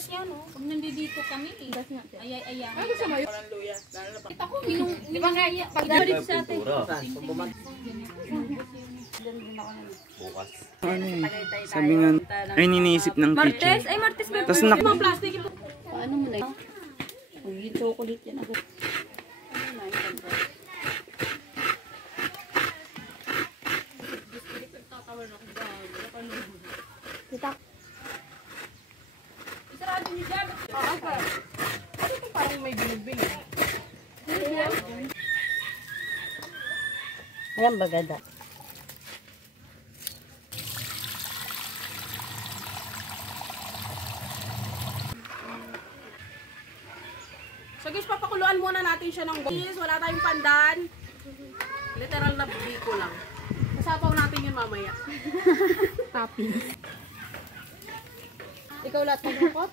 Tigas yan, oh. Pag nandito kami, tigas nga. Ay. Ano sa mayo? Kita ko, di ba kaya? Pag-galit sa atin. Bukas. Ano eh? Sabi nga, ay niniisip ng Martes? teacher. Ay, Martes ba? Tapos nak... Mga plastic. Paano mo na yun? Yung chocolate yan ako. Kita. Isarado niyo dyan. Oo, ka. Ano ito parang may binubing? Ayan bagada. So guys, papakuluan muna natin siya ng guys. Wala tayong pandan. Literal na biko lang. Masapaw natin yun mamaya. Toppings. Ikaw lahat maglukot?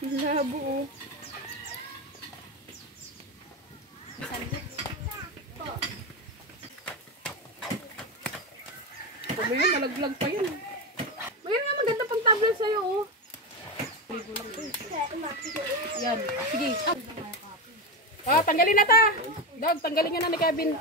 Labo, oh. Sabi yun, nalaglag pa yun. Mayroon nga maganda pang tablet sa'yo, oh. Yan. Sige. Ah, tanggalin na ta. Dog, tanggalin nyo na ni Kevin.